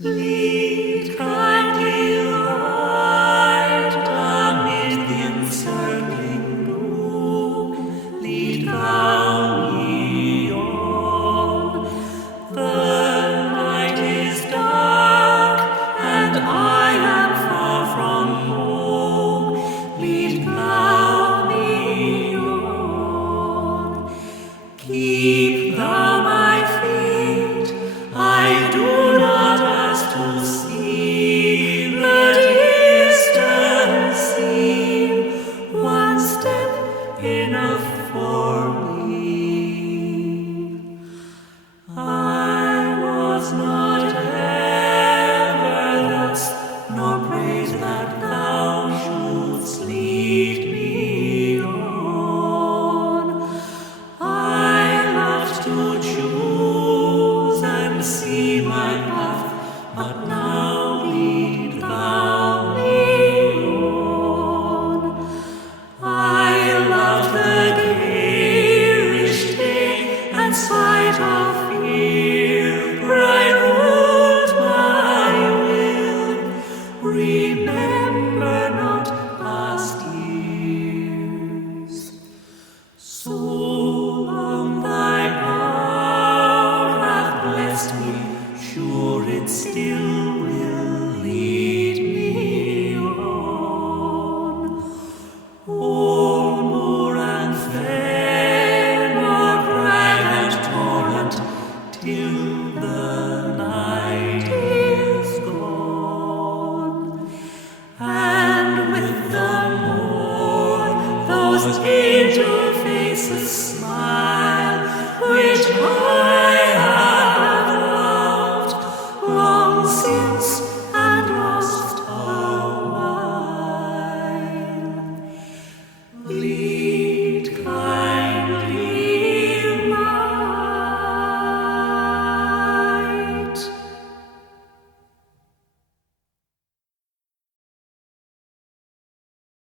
Lead kindly, Lord, amid the encircling gloom. Lead thou me on. The night is dark, and I am far from home. Lead thou me on. Keep thou my feet. I do not ask to see the distant scene. One step enough for me. I was not ever thus, nor prayed that thou shouldst lead me on. I loved to choose and see my path, but now lead thou me on. I love the garish day and sight of fear, bright ruled my will. Remember not past years. So long thy power hath blessed me, sure it still will lead me on. O'er moor and fen, o'er crag and torrent, till the night is gone. And with the morn those angel faces smile, which I have loved long since and lost a while.